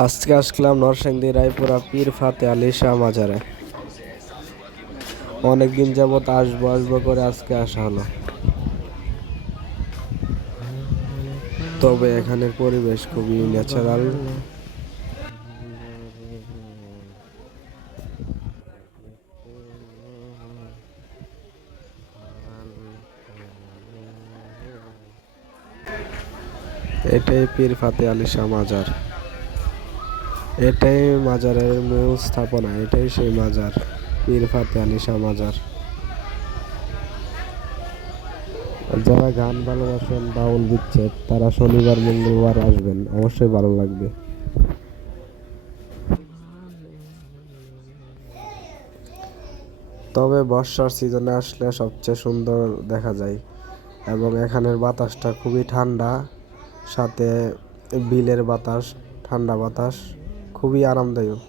আজকে আসলাম নরসিংদী রায়পুরা পীর ফাতে আলী শাহ মাজারে। অনেকদিন যাবত আসবো আসবো করে আজকে আসা হলো। তবে এখানের পরিবেশ খুবই ন্যাচারাল। এটাই পীর ফাতে আলী শাহ মাজার। এটাই মাজারের মূল স্থাপনা, এটাই সেই মাজার, পীর ফাতে আলী শাহ মাজার। যারা গান ভালোবাসেন, বাউল বিচ্ছেদ, তারা শনিবার মঙ্গলবার আসবেন, অবশ্যই ভালো লাগবে। তবে বর্ষার সিজনে আসলে সবচেয়ে সুন্দর দেখা যায়, এবং এখানের বাতাসটা খুবই ঠান্ডা, সাথে বিলের বাতাস, ঠান্ডা বাতাস, খুবই আরামদায়ক।